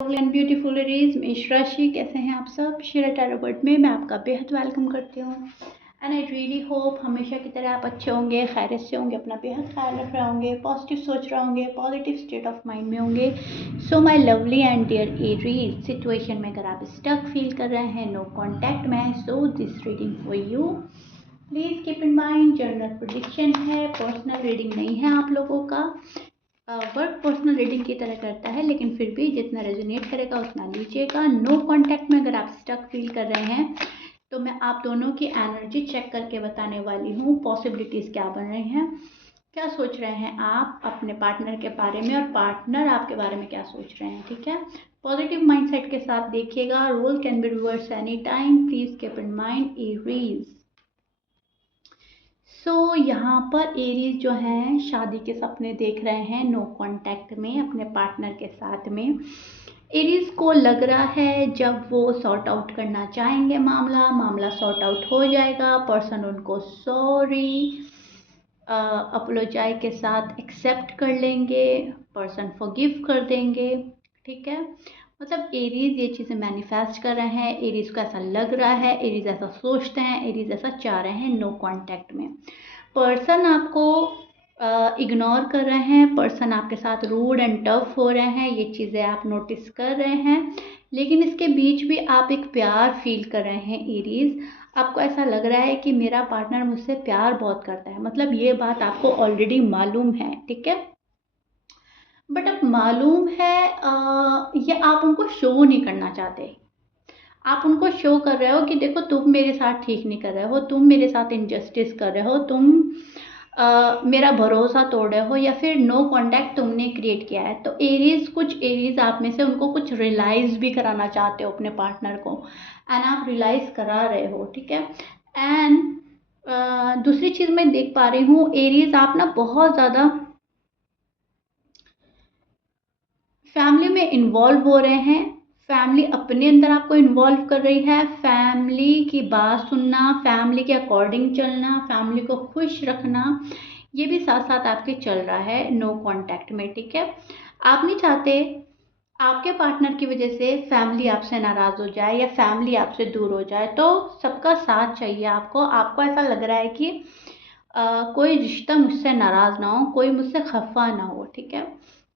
And beautiful ladies, मेष राशि, कैसे हैं आप सब? शेरा टैरो वर्ल्ड में मैं आपका बेहद वेलकम करती हूँ। एंड आई रियली होप हमेशा की तरह आप अच्छे होंगे, खैरियत से होंगे, अपना बेहद ख्याल रख रहे होंगे, पॉजिटिव सोच रहे होंगे, पॉजिटिव स्टेट ऑफ माइंड में होंगे। So my lovely and dear Aries, situation में अगर आप स्टक फील कर रहे हैं, नो कॉन्टैक्ट में है, so this reading for you. Please keep in mind general prediction है, पर्सनल रीडिंग नहीं है आप लोगों का। वर्क पर्सनल रीडिंग की तरह करता है, लेकिन फिर भी जितना रेजोनेट करेगा उतना लीजिएगा। नो कॉन्टैक्ट में अगर आप स्टक फील कर रहे हैं तो मैं आप दोनों की एनर्जी चेक करके बताने वाली हूँ, पॉसिबिलिटीज़ क्या बन रही हैं, क्या सोच रहे हैं आप अपने पार्टनर के बारे में और पार्टनर आपके बारे में क्या सोच रहे हैं। ठीक है, पॉजिटिव माइंडसेट के साथ देखिएगा। Role can be reverse any time, please keep in mind Aries. यहाँ पर एरीज जो हैं शादी के सपने देख रहे हैं, नो कांटेक्ट में अपने पार्टनर के साथ में। एरीज को लग रहा है जब वो सॉर्ट आउट करना चाहेंगे मामला सॉर्ट आउट हो जाएगा। पर्सन उनको सॉरी अपोलोजाई के साथ एक्सेप्ट कर लेंगे, पर्सन फॉरगिव कर देंगे। ठीक है, मतलब एरीज ये चीज़ें मैनिफेस्ट कर रहे हैं, एरीज को ऐसा लग रहा है, एरीज ऐसा सोचते हैं, एरीज ऐसा चाह रहे हैं। नो कांटेक्ट में पर्सन आपको इग्नोर कर रहे हैं, पर्सन आपके साथ रूड एंड टफ हो रहे हैं, ये चीज़ें आप नोटिस कर रहे हैं। लेकिन इसके बीच भी आप एक प्यार फील कर रहे हैं एरीज। आपको ऐसा लग रहा है कि मेरा पार्टनर मुझसे प्यार बहुत करता है, मतलब ये बात आपको ऑलरेडी मालूम है। ठीक है, बट अब मालूम है ये आप उनको शो नहीं करना चाहते। आप उनको शो कर रहे हो कि देखो तुम मेरे साथ ठीक नहीं कर रहे हो, तुम मेरे साथ इनजस्टिस कर रहे हो, तुम मेरा भरोसा तोड़ रहे हो, या फिर नो कांटेक्ट तुमने क्रिएट किया है। तो एरीज, कुछ एरीज आप में से उनको कुछ रियलाइज भी कराना चाहते हो अपने पार्टनर को, एंड आप रियलाइज करा रहे हो। ठीक है, एंड दूसरी चीज़ मैं देख पा रही हूँ एरीज, आप ना बहुत ज़्यादा फैमिली में इन्वॉल्व हो रहे हैं, फैमिली अपने अंदर आपको इन्वॉल्व कर रही है, फैमिली की बात सुनना, फैमिली के अकॉर्डिंग चलना, फैमिली को खुश रखना, ये भी साथ साथ आपके चल रहा है नो कांटेक्ट में। ठीक है, आप नहीं चाहते आपके पार्टनर की वजह से फैमिली आपसे नाराज़ हो जाए या फैमिली आपसे दूर हो जाए, तो सबका साथ चाहिए आपको। आपको ऐसा लग रहा है कि कोई रिश्ता मुझसे नाराज़ ना हो, कोई मुझसे खफा ना हो। ठीक है,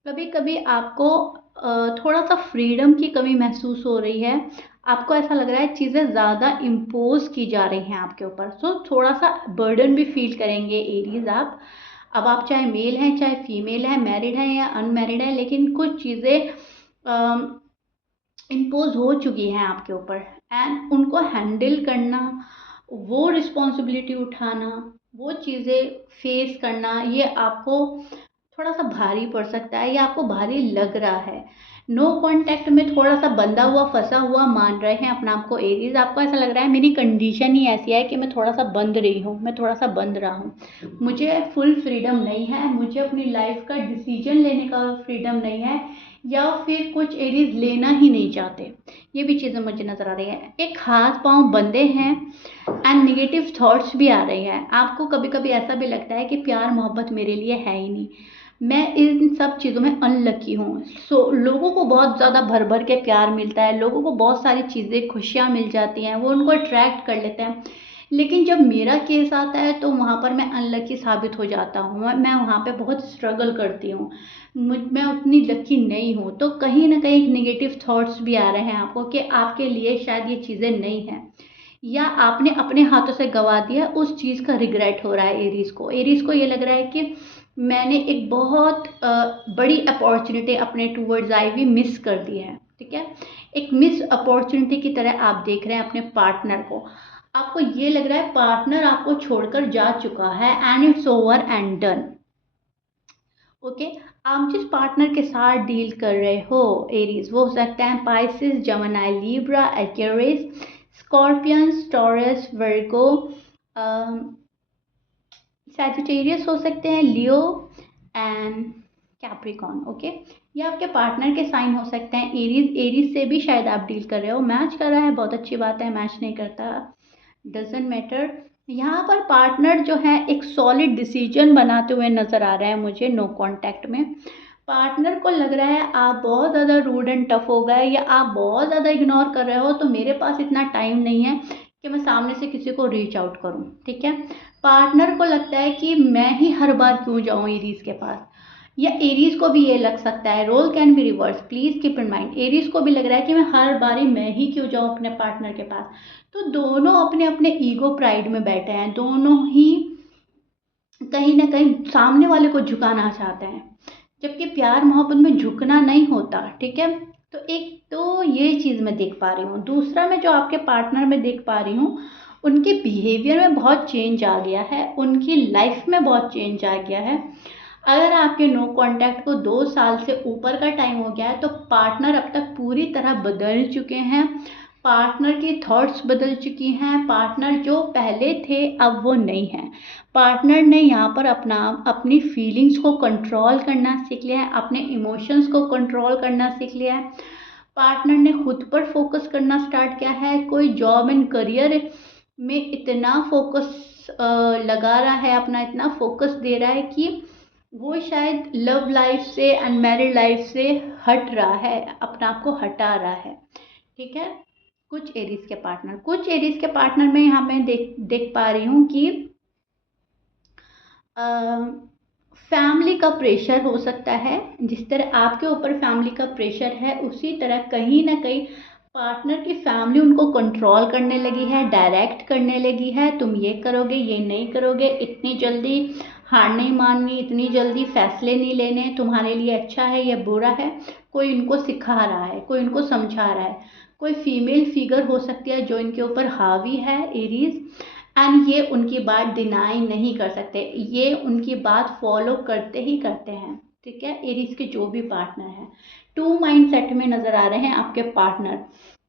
कभी कभी आपको थोड़ा सा फ्रीडम की कमी महसूस हो रही है, आपको ऐसा लग रहा है चीज़ें ज़्यादा इम्पोज की जा रही हैं आपके ऊपर। सो थोड़ा सा बर्डन भी फील करेंगे एरीज आप। अब आप चाहे मेल हैं चाहे फीमेल हैं, मैरिड हैं या अनमैरिड हैं, लेकिन कुछ चीज़ें इम्पोज हो चुकी हैं आपके ऊपर, एंड उनको हैंडल करना, वो रिस्पॉन्सिबिलिटी उठाना, वो चीज़ें फेस करना, ये आपको थोड़ा सा भारी पड़ सकता है या आपको भारी लग रहा है। नो कांटेक्ट में थोड़ा सा बंधा हुआ फंसा हुआ मान रहे हैं अपना आपको एरीज। आपको ऐसा लग रहा है मेरी कंडीशन ही ऐसी है कि मैं थोड़ा सा बंध रही हूँ, मैं थोड़ा सा बंध रहा हूँ, मुझे फुल फ्रीडम नहीं है, मुझे अपनी लाइफ का डिसीजन लेने का फ्रीडम नहीं है, या फिर कुछ एरीज लेना ही नहीं चाहते। ये भी चीज़ें मुझे नज़र आ रही है, एक हाथ पांव बंधे हैं एंड नेगेटिव थॉट्स भी आ रही हैं। आपको कभी कभी ऐसा भी लगता है कि प्यार मोहब्बत मेरे लिए है ही नहीं, मैं इन सब चीज़ों में अनलकी हूँ। लोगों को बहुत ज़्यादा भर भर के प्यार मिलता है, लोगों को बहुत सारी चीज़ें खुशियाँ मिल जाती हैं, वो उनको अट्रैक्ट कर लेते हैं, लेकिन जब मेरा केस आता है तो वहाँ पर मैं अनलकी साबित हो जाता हूँ, मैं वहाँ पे बहुत स्ट्रगल करती हूँ, मैं उतनी लकी नहीं हूँ। तो कहीं ना कहीं नेगेटिव थॉट्स भी आ रहे हैं आपको कि आपके लिए शायद ये चीज़ें नहीं हैं, या आपने अपने हाथों से गवा दिया, उस चीज़ का रिग्रेट हो रहा है एरीज को। एरीज को ये लग रहा है कि मैंने एक बहुत बड़ी अपॉर्चुनिटी अपने टूवर्ड्स आई हुई मिस कर दी है। ठीक है, एक मिस अपॉर्चुनिटी की तरह आप देख रहे हैं अपने पार्टनर को। आपको ये लग रहा है पार्टनर आपको छोड़कर जा चुका है and it's over and done. Okay, आप जिस पार्टनर के साथ डील कर रहे हो एरीज, वो हो सकता है Pisces, Gemini, Libra, Aquarius, Scorpions, Taurus, Virgo, Sagittarius हो सकते हैं, लियो एंड कैप्रिकॉन। ओके, ये आपके पार्टनर के साइन हो सकते हैं। एरीज, एरीज से भी शायद आप डील कर रहे हो, मैच कर रहा है, बहुत अच्छी बात है, मैच नहीं करता डजेंट मैटर। यहाँ पर पार्टनर जो है एक सॉलिड डिसीजन बनाते हुए नजर आ रहा है मुझे नो कांटेक्ट में। पार्टनर को लग रहा है आप बहुत ज़्यादा रूड एंड टफ हो गए या आप बहुत ज़्यादा इग्नोर कर रहे हो, तो मेरे पास इतना टाइम नहीं है कि मैं सामने से किसी को रीच आउट करूं, ठीक है। पार्टनर को लगता है कि मैं ही हर बार क्यों जाऊं एरीज के पास, या एरीज को भी ये लग सकता है, role can be reverse, please keep in mind, Aries को भी लग रहा है कि मैं हर बारी मैं ही क्यों जाऊं अपने पार्टनर के पास। तो दोनों अपने अपने ईगो प्राइड में बैठे हैं, दोनों ही कहीं ना कहीं सामने वाले को झुकाना चाहते हैं, जबकि प्यार मोहब्बत में झुकना नहीं होता, ठीक है। तो एक तो ये चीज़ मैं देख पा रही हूँ। दूसरा मैं जो आपके पार्टनर में देख पा रही हूँ, उनके बिहेवियर में बहुत चेंज आ गया है, उनकी लाइफ में बहुत चेंज आ गया है। अगर आपके नो कांटेक्ट को 2 साल से ऊपर का टाइम हो गया है, तो पार्टनर अब तक पूरी तरह बदल चुके हैं, पार्टनर की थॉट्स बदल चुकी हैं, पार्टनर जो पहले थे अब वो नहीं है। पार्टनर ने यहाँ पर अपनी फीलिंग्स को कंट्रोल करना सीख लिया है, अपने इमोशंस को कंट्रोल करना सीख लिया है। पार्टनर ने खुद पर फोकस करना स्टार्ट किया है, कोई जॉब एंड करियर में इतना फोकस लगा रहा है, अपना इतना फोकस दे रहा है कि वो शायद लव लाइफ से, अनमैरिड लाइफ से हट रहा है, अपने आप को हटा रहा है, ठीक है। कुछ एरीज के पार्टनर में यहाँ मैं देख पा रही हूँ कि फैमिली का प्रेशर हो सकता है। जिस तरह आपके ऊपर फैमिली का प्रेशर है, उसी तरह कहीं ना कहीं पार्टनर की फैमिली उनको कंट्रोल करने लगी है, डायरेक्ट करने लगी है, तुम ये करोगे, ये नहीं करोगे, इतनी जल्दी हार नहीं माननी, इतनी जल्दी फैसले नहीं लेने, तुम्हारे लिए अच्छा है या बुरा है। कोई इनको सिखा रहा है, कोई इनको समझा रहा है, कोई फीमेल फिगर हो सकती है जो इनके ऊपर हावी है, एरीज, एंड ये उनकी बात डिनाई नहीं कर सकते, ये उनकी बात फॉलो करते ही करते हैं, ठीक है। एरीज के जो भी पार्टनर हैं, टू माइंड सेट में नजर आ रहे हैं आपके पार्टनर।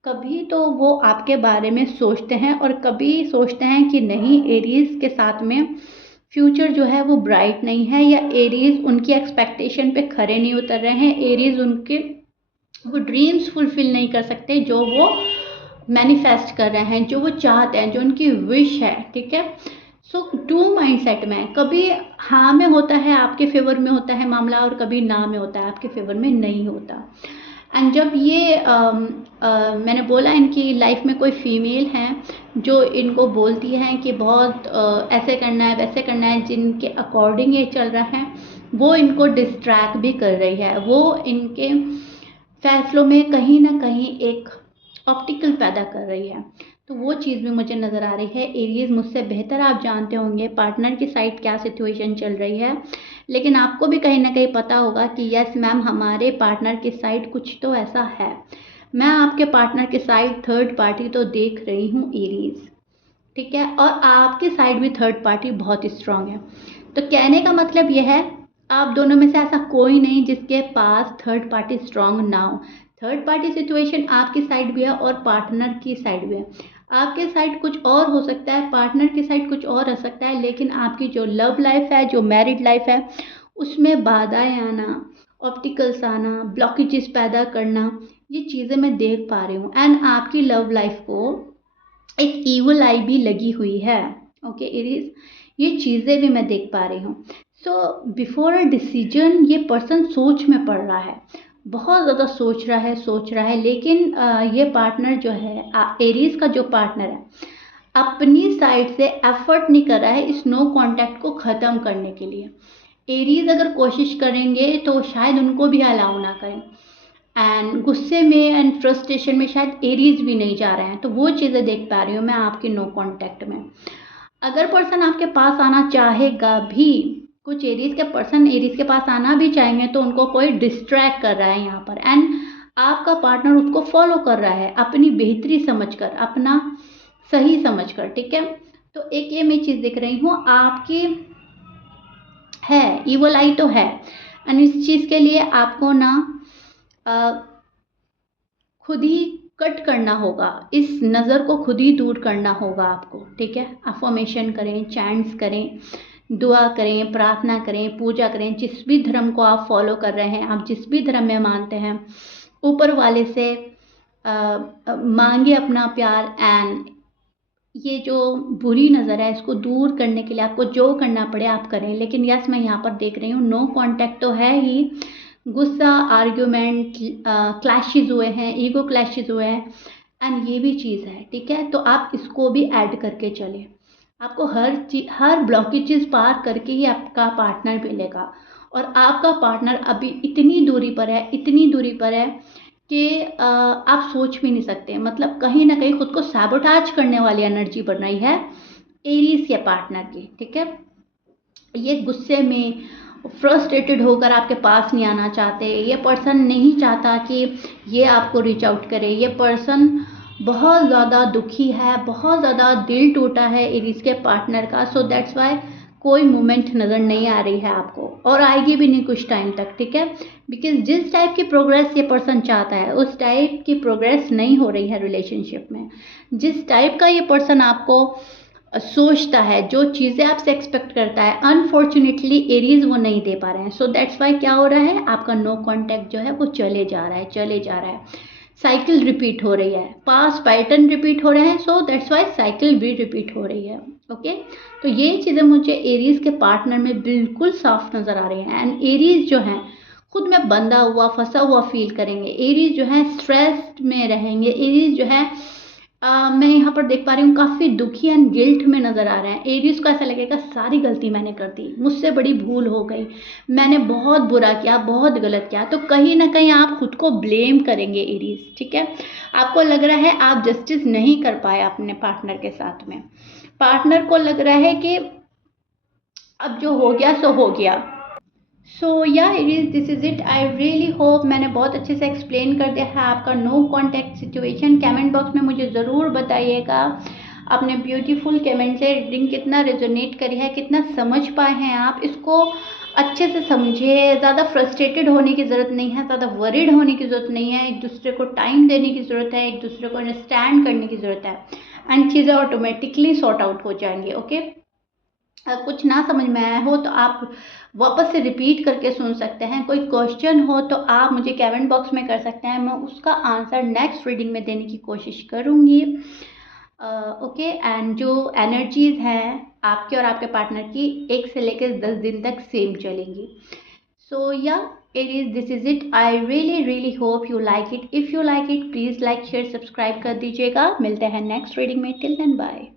कभी तो वो आपके बारे में सोचते हैं और कभी सोचते हैं कि नहीं, एरीज के साथ में फ्यूचर जो है वो ब्राइट नहीं है, या एरीज उनकी एक्सपेक्टेशन पे खरे नहीं उतर रहे हैं, एरीज उनके वो ड्रीम्स फुलफिल नहीं कर सकते जो वो मैनिफेस्ट कर रहे हैं, जो वो चाहते हैं, जो उनकी विश है, ठीक है। सो टू माइंड सेट में कभी हाँ में होता है, आपके फेवर में होता है मामला, और कभी ना में होता है, आपके फेवर में नहीं होता। एंड जब ये मैंने बोला इनकी लाइफ में कोई फीमेल है जो इनको बोलती है कि बहुत ऐसे करना है, वैसे करना है, जिनके अकॉर्डिंग ये चल रहा है, वो इनको डिस्ट्रैक्ट भी कर रही है, वो इनके फैसलों में कहीं ना कहीं एक ऑप्टिकल पैदा कर रही है, तो वो चीज़ भी मुझे नज़र आ रही है। एरीज मुझसे बेहतर आप जानते होंगे पार्टनर की साइड क्या सिचुएशन चल रही है, लेकिन आपको भी कहीं ना कहीं पता होगा कि यस मैम, हमारे पार्टनर की साइड कुछ तो ऐसा है। मैं आपके पार्टनर की साइड थर्ड पार्टी तो देख रही हूँ एरीज, ठीक है, और आपकी साइड भी थर्ड पार्टी बहुत स्ट्रांग है। तो कहने का मतलब यह है, आप दोनों में से ऐसा कोई नहीं जिसके पास थर्ड पार्टी स्ट्रांग ना हो। थर्ड पार्टी सिचुएशन आपकी साइड भी है और पार्टनर की साइड भी है। आपके साइड कुछ और हो सकता है, पार्टनर की साइड कुछ और रह सकता है, लेकिन आपकी जो लव लाइफ है, जो मैरिड लाइफ है, उसमें बाधाएं आना, ऑब्स्टिकल्स आना, ब्लॉकेजेस पैदा करना, ये चीज़ें मैं देख पा रही हूँ। एंड आपकी लव लाइफ को एक ईवल आई भी लगी हुई है, ओके एरीज, ये चीज़ें भी मैं देख पा रही हूँ। सो बिफोर अ डिसीजन ये पर्सन सोच में पड़ रहा है, बहुत ज़्यादा सोच रहा है, लेकिन ये पार्टनर जो है, एरीज का जो पार्टनर है, अपनी साइड से एफर्ट नहीं कर रहा है इस नो कांटेक्ट को ख़त्म करने के लिए। एरीज अगर कोशिश करेंगे तो शायद उनको भी अलाउ ना करें, एंड गुस्से में एंड फ्रस्ट्रेशन में शायद एरीज भी नहीं जा रहे हैं, तो वो चीज़ें देख पा रही हूँ मैं आपके नो कांटेक्ट में। अगर पर्सन आपके पास आना चाहेगा भी, कुछ एरीज के पर्सन एरीज के पास आना भी चाहेंगे, तो उनको कोई डिस्ट्रैक्ट कर रहा है यहाँ पर, एंड आपका पार्टनर उसको फॉलो कर रहा है अपनी बेहतरी समझकर, अपना सही समझकर, ठीक है। तो एक ये मैं चीज़ देख रही हूँ आपकी है, ईवल आई तो है, एंड इस चीज़ के लिए आपको ना खुद ही कट करना होगा, इस नज़र को खुद ही दूर करना होगा आपको, ठीक है। अफर्मेशन करें, चैंट्स करें, दुआ करें, प्रार्थना करें, पूजा करें, जिस भी धर्म को आप फॉलो कर रहे हैं, आप जिस भी धर्म में मानते हैं, ऊपर वाले से मांगे अपना प्यार, एंड ये जो बुरी नज़र है इसको दूर करने के लिए आपको जो करना पड़े आप करें। लेकिन यस, मैं यहाँ पर देख रही हूँ नो कांटेक्ट तो है ही, गुस्सा, आर्ग्यूमेंट, क्लैशेस हुए हैं, ईगो क्लैशेस हुए हैं, एंड ये भी चीज़ है, ठीक है? तो आप इसको भी ऐड करके चलें। आपको हर ब्लॉकेजेस पार करके ही आपका पार्टनर मिलेगा, और आपका पार्टनर अभी इतनी दूरी पर है, इतनी दूरी पर है कि आप सोच भी नहीं सकते। मतलब कहीं न कहीं खुद को सैबोटाज करने वाली एनर्जी बन रही है एरीज़ के पार्टनर की, ठीक है? ये गुस्से में फ्रस्ट्रेटेड होकर आपके पास नहीं आना चाहते। ये पर्सन नहीं चाहता कि ये आपको रीच आउट करे। ये पर्सन बहुत ज़्यादा दुखी है, बहुत ज़्यादा दिल टूटा है एरीज के पार्टनर का। सो दैट्स वाई कोई मूवमेंट नज़र नहीं आ रही है आपको, और आएगी भी नहीं कुछ टाइम तक, ठीक है? बिकॉज जिस टाइप की प्रोग्रेस ये पर्सन चाहता है उस टाइप की प्रोग्रेस नहीं हो रही है रिलेशनशिप में। जिस टाइप का ये पर्सन आपको सोचता है, जो चीज़ें आपसे एक्सपेक्ट करता है, अनफॉर्चुनेटली एरीज वो नहीं दे पा रहे हैं। सो दैट्स वाई क्या हो रहा है, आपका नो कॉन्टैक्ट जो है वो चले जा रहा है, चले जा रहा है। साइकिल रिपीट हो रही है, पास पैटर्न रिपीट हो रहे हैं, सो दैट्स वाई साइकिल भी रिपीट हो रही है। ओके, तो ये चीज़ें मुझे एरीज के पार्टनर में बिल्कुल साफ नज़र आ रही हैं। एंड एरीज जो हैं खुद में बंधा हुआ, फंसा हुआ फील करेंगे। एरीज जो है स्ट्रेस्ड में रहेंगे। एरीज जो है मैं यहाँ पर देख पा रही हूँ काफ़ी दुखी एंड गिल्ट में नज़र आ रहे हैं। एरीज को ऐसा लगेगा सारी गलती मैंने कर दी, मुझसे बड़ी भूल हो गई, मैंने बहुत बुरा किया, बहुत गलत किया। तो कहीं ना कहीं आप खुद को ब्लेम करेंगे एरीज, ठीक है? आपको लग रहा है आप जस्टिस नहीं कर पाए अपने पार्टनर के साथ में। पार्टनर को लग रहा है कि अब जो हो गया सो हो गया। So yeah it this is it. I really hope मैंने बहुत अच्छे से एक्सप्लेन कर दिया है आपका no contact situation. Comment box में मुझे ज़रूर बताइएगा अपने ब्यूटीफुल कमेंट से रीडिंग कितना रेजोनेट करी है, कितना समझ पाए हैं आप। इसको अच्छे से समझे, ज़्यादा फ्रस्ट्रेटेड होने की ज़रूरत नहीं है, ज़्यादा वरीड होने की ज़रूरत नहीं है। एक दूसरे को टाइम देने की ज़रूरत है, एक दूसरे को अंडरस्टैंड करने की ज़रूरत है, एंड चीज़ें ऑटोमेटिकली सॉर्ट आउट हो जाएंगी। ओके, कुछ ना समझ में आया हो तो आप वापस से रिपीट करके सुन सकते हैं। कोई क्वेश्चन हो तो आप मुझे कमेंट बॉक्स में कर सकते हैं, मैं उसका आंसर नेक्स्ट रीडिंग में देने की कोशिश करूँगी। ओके, एंड जो एनर्जीज हैं आपके और आपके पार्टनर की 1 से लेकर 10 दिन तक सेम चलेंगी। So yeah Aries, this is it. I really hope you like it. If you like it please like share subscribe कर दीजिएगा। मिलते हैं नेक्स्ट रीडिंग में। Till then bye.